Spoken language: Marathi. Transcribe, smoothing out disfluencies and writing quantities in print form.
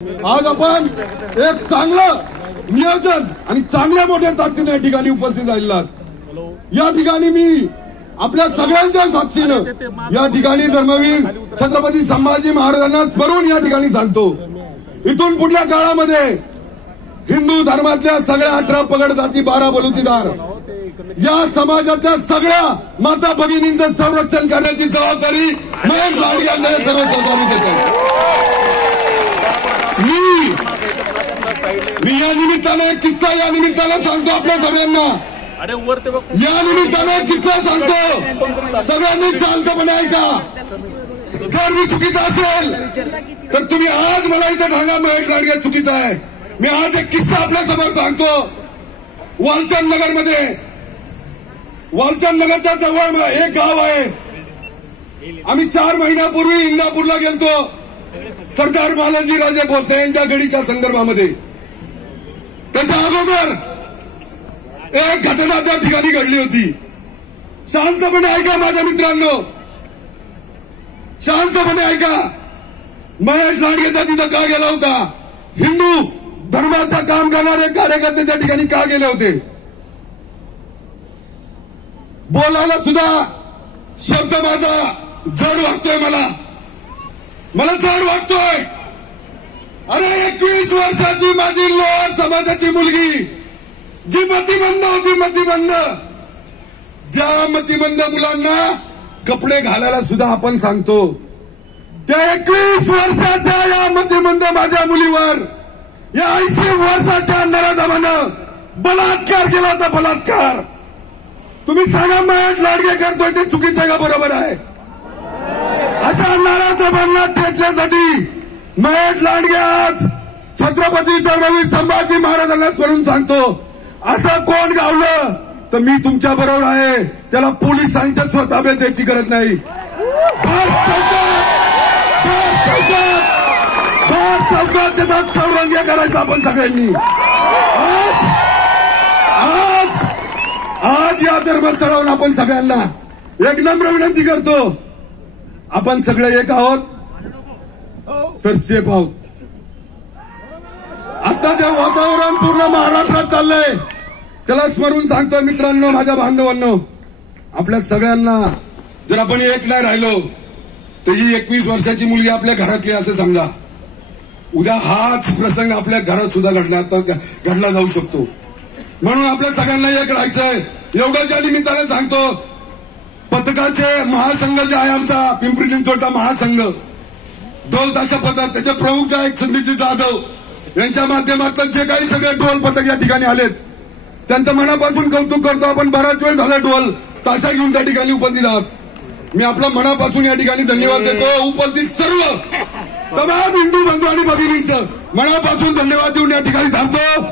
आज आपण एक चांगलं नियोजन आणि चांगल्या मोठ्या ताकदीने या ठिकाणी उपस्थित राहिला आहात। या ठिकाणी मी आपल्या सगळ्यांच्या साक्षीनं या ठिकाणी धर्मवीर छत्रपती संभाजी महाराजांना स्मरून या ठिकाणी सांगतो, इथून पुढल्या काळामध्ये हिंदू धर्मातल्या सगळ्या 18 पगड जाती 12 बलुतेदार या समाजातल्या सगळ्या माता भगिनींचं संरक्षण करण्याची जबाबदारी महेश लांडगे यांना सर्व सहकारी देतात। मी या निमित्ताने किस्सा या निमित्ताने सांगतो आपल्या सगळ्यांना, या निमित्ताने किस्सा सांगतो, सगळ्यांनी शांतपणे ऐका। जर मी चुकीचा असेल तर तुम्ही आज मला इथे सांगा महेश लांडगे चुकीचा आहे। मी आज एक किस्सा आपल्या समोर सांगतो। वालचंद नगरमध्ये, वालचंद नगरच्या जवळ एक गाव आहे। आम्ही 4 महिन्यापूर्वी इंदापूरला गेलतो सरदार बालाजी राजे भोसले यांच्या गडीच्या संदर्भामध्ये। त्याच्या अगोदर एक घटना त्या ठिकाणी घडली होती। शांतपणे ऐका माझ्या मित्रांनो, शांतपणे ऐका। महेश लांडगे तिथं का गेला होता? हिंदू धर्माचं काम करणारे कार्यकर्ते त्या ठिकाणी का गेले होते? बोलायला सुद्धा शब्द माझा जड वाटतोय, मला जड वाटतोय। अरे 21 वर्षाची माझी लोहार समाजाची मुलगी जी मतिमंद होती, मतिमंद, ज्या मतिमंद मुलांना कपडे घालायला सुद्धा आपण सांगतो, त्या 21 वर्षाच्या या मतिमंद माझ्या मुलीवर या 80 वर्षाच्या नराधमानं बलात्कार केला होता, बलात्कार। तुम्ही सांगा महेश लांडगे करतोय ते चुकीचं आहे का बरोबर आहे? अशा नराधमांना ठेचण्यासाठी महेश लांडगे आज छत्रपती धर्मवीर संभाजी महाराजांना स्मरून सांगतो, असं कोण गावलं तर मी तुमच्या बरोबर आहे, त्याला पोलिसांच्या स्वताब्यात द्यायची गरज नाही। भर चौकात त्याचा चौरंगी करायचा आपण सगळ्यांनी। आज या धर्मस्थळावरून आपण सगळ्यांना एक नम्र विनंती करतो, आपण सगळे एक आहोत तर सेफ आहोत। आता जे वातावरण पूर्ण महाराष्ट्रात चाललंय त्याला स्मरून सांगतोय मित्रांनो, माझ्या बांधवांनो, आपल्या सगळ्यांना जर आपण एक नाही राहिलो तर ही 21 वर्षाची मुलगी आपल्या घरातली असं समजा, उद्या हाच प्रसंग आपल्या घरात सुद्धा घडला जाऊ शकतो। म्हणून आपल्या सगळ्यांना एक राहायचंय। एवढ्याच्या निमित्ताने सांगतो, पथकाचे महासंघ जे आहे आमचा पिंपरी चिंचवडचा महासंघ, ढोल ताशा पथक, त्याचे प्रमुख जे आहेत संदीप जाधव यांच्या माध्यमातून जे काही सगळे ढोल पथक या ठिकाणी आलेत त्यांचं मनापासून कौतुक करतो। आपण बराच वेळ झाला ढोल ताशा घेऊन त्या ठिकाणी उपस्थित आहात। मी आपल्या मनापासून या ठिकाणी धन्यवाद देतो। उपस्थित सर्व तमाम हिंदू बंधू आणि भगिनींचं मनापासून धन्यवाद देऊन या ठिकाणी थांबतो।